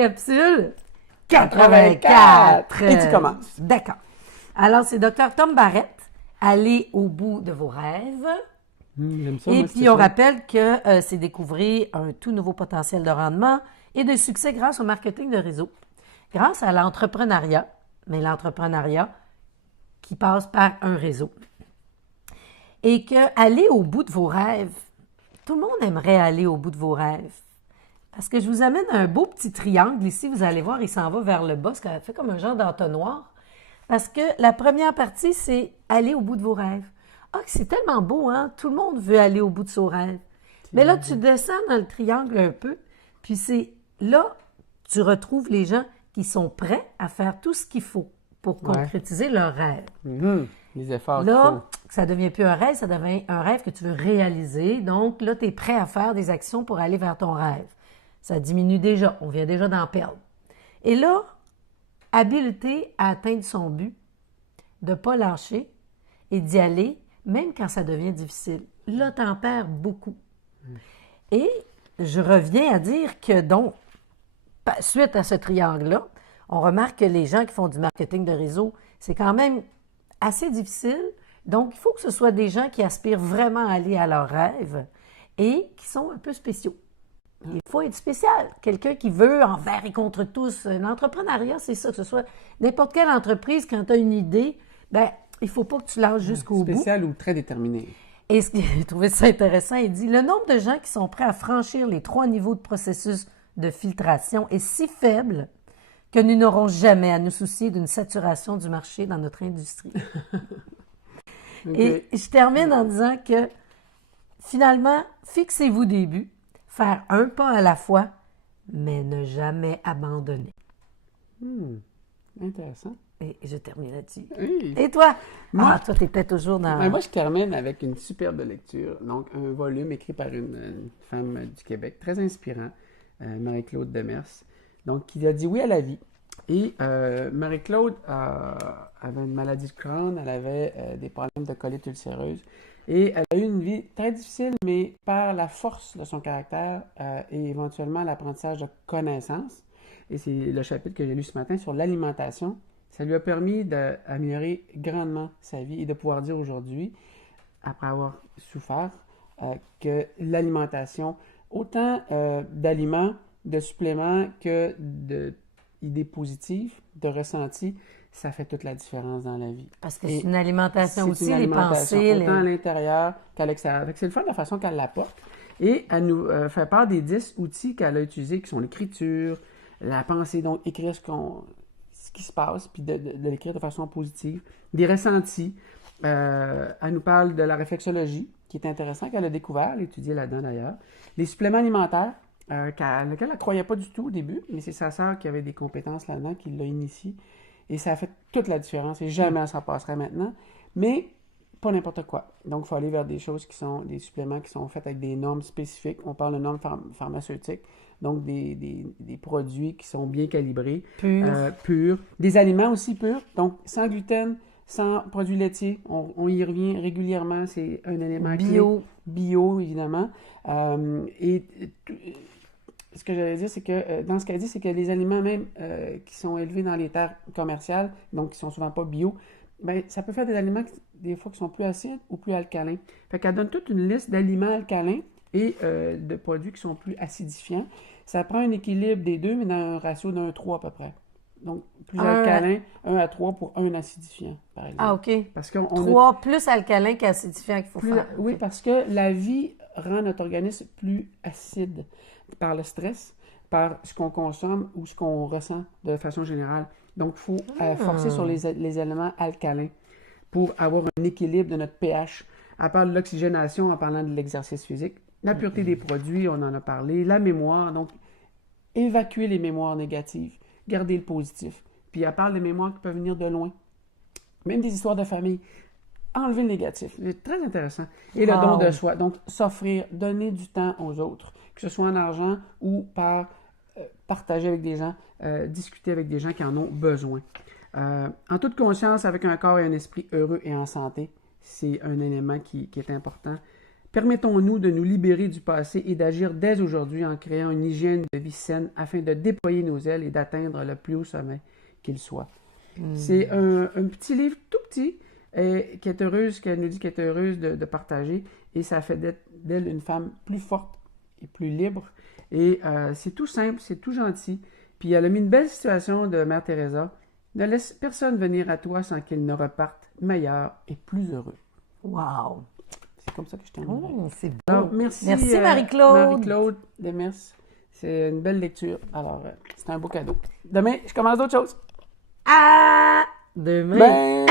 Capsule 84. Et tu commences. D'accord. Alors, c'est Dr. Tom Barrett. Allez au bout de vos rêves. J'aime ça, Et moi, puis, on rappelle que c'est découvrir un tout nouveau potentiel de rendement et de succès grâce au marketing de réseau, grâce à l'entrepreneuriat, mais l'entrepreneuriat qui passe par un réseau. Et que aller au bout de vos rêves, tout le monde aimerait aller au bout de vos rêves. Parce que je vous amène un beau petit triangle ici, vous allez voir, il s'en va vers le bas, ce qui fait comme un genre d'entonnoir. Parce que la première partie, c'est aller au bout de vos rêves. Ah, c'est tellement beau, hein? Tout le monde veut aller au bout de son rêve. Mais là, tu descends dans le triangle un peu, puis c'est là, tu retrouves les gens qui sont prêts à faire tout ce qu'il faut pour concrétiser leur rêve. Les efforts Là, ça ne devient plus un rêve, ça devient un rêve que tu veux réaliser. Donc là, tu es prêt à faire des actions pour aller vers ton rêve. Ça diminue déjà, on vient déjà d'en perdre. Et là, habileté à atteindre son but, de ne pas lâcher et d'y aller, même quand ça devient difficile. Là, tu en perds beaucoup. Et je reviens à dire que, donc, suite à ce triangle-là, on remarque que les gens qui font du marketing de réseau, c'est quand même assez difficile. Donc, il faut que ce soit des gens qui aspirent vraiment à aller à leurs rêves et qui sont un peu spéciaux. Il faut être spécial. Quelqu'un qui veut envers et contre tous. L'entrepreneuriat, c'est ça, que ce soit n'importe quelle entreprise, quand tu as une idée, ben il ne faut pas que tu lâches jusqu'au bout. Spécial ou très déterminé. Et ce que j'ai trouvé ça intéressant, il dit, le nombre de gens qui sont prêts à franchir les 3 niveaux de processus de filtration est si faible que nous n'aurons jamais à nous soucier d'une saturation du marché dans notre industrie. Et je termine en disant que, finalement, fixez-vous des buts, faire un pas à la fois, mais ne jamais abandonner. Intéressant. Et je termine là-dessus. Oui. Et toi? Moi, toi, tu étais toujours dans... moi, je termine avec une superbe lecture. Donc, un volume écrit par une femme du Québec, très inspirant, Marie-Claude Demers, donc, qui a dit oui à la vie. Et Marie-Claude avait une maladie de Crohn, elle avait des problèmes de colite ulcéreuse. Et elle a eu une vie très difficile, mais par la force de son caractère et éventuellement l'apprentissage de connaissances. Et c'est le chapitre que j'ai lu ce matin sur l'alimentation. Ça lui a permis d'améliorer grandement sa vie et de pouvoir dire aujourd'hui, après avoir souffert, que l'alimentation, autant d'aliments, de suppléments que d'idées positives, de ressentis, ça fait toute la différence dans la vie. Parce que c'est une alimentation aussi, une alimentation, les pensées. Autant à l'intérieur qu'à l'extérieur. C'est le fun de la façon qu'elle l'apporte. Et elle nous fait part des 10 outils qu'elle a utilisés, qui sont l'écriture, la pensée, donc écrire ce qui se passe, puis de l'écrire de façon positive, des ressentis. Elle nous parle de la réflexologie, qui est intéressant, qu'elle a découvert, elle a étudié là-dedans d'ailleurs. Les suppléments alimentaires, lesquels elle ne croyait pas du tout au début, mais c'est sa sœur qui avait des compétences là-dedans, qui l'a initiée. Et ça a fait toute la différence. Et jamais elle s'en passerait maintenant. Mais pas n'importe quoi. Donc, il faut aller vers des choses qui sont des suppléments qui sont faits avec des normes spécifiques. On parle de normes pharmaceutiques. Donc, des produits qui sont bien calibrés. Purs. Des aliments aussi purs. Donc, sans gluten, sans produits laitiers. On y revient régulièrement. C'est un élément bio. Clé. Bio, évidemment. Ce que j'allais dire, c'est que dans ce qu'elle dit, c'est que les aliments même qui sont élevés dans les terres commerciales, donc qui sont souvent pas bio, ben ça peut faire des aliments des fois qui sont plus acides ou plus alcalins. Fait qu'elle donne toute une liste d'aliments alcalins et de produits qui sont plus acidifiants. Ça prend un équilibre des deux, mais dans un ratio d'1-3 à peu près. Donc, plus alcalin, 1-3 pour 1 acidifiant, par exemple. Ah, OK. Parce qu'on 3 plus alcalin qu'acidifiant qu'il faut faire. Oui, parce que la vie rend notre organisme plus acide par le stress, par ce qu'on consomme ou ce qu'on ressent de façon générale. Donc, il faut forcer sur les éléments alcalins pour avoir un équilibre de notre pH. Elle parle de l'oxygénation en parlant de l'exercice physique. La pureté des produits, on en a parlé. La mémoire, donc évacuer les mémoires négatives, garder le positif. Puis elle parle des mémoires qui peuvent venir de loin. Même des histoires de famille. Enlever le négatif. C'est très intéressant. Et le don de soi. Donc, s'offrir, donner du temps aux autres, que ce soit en argent ou par partager avec des gens, discuter avec des gens qui en ont besoin. En toute conscience, avec un corps et un esprit heureux et en santé, c'est un élément qui est important. Permettons-nous de nous libérer du passé et d'agir dès aujourd'hui en créant une hygiène de vie saine afin de déployer nos ailes et d'atteindre le plus haut sommet qu'il soit. C'est un petit livre tout petit qu'elle nous dit qu'elle est heureuse de partager et ça fait d'elle une femme plus forte et plus libre. Et c'est tout simple, c'est tout gentil. Puis elle a mis une belle situation de Mère Teresa. Ne laisse personne venir à toi sans qu'il ne reparte meilleur et plus heureux. Wow! C'est comme ça que je termine. C'est beau. Alors, merci Marie-Claude. Marie-Claude Demers. C'est une belle lecture. Alors, c'est un beau cadeau. Demain, je commence d'autres choses. À demain! Ben...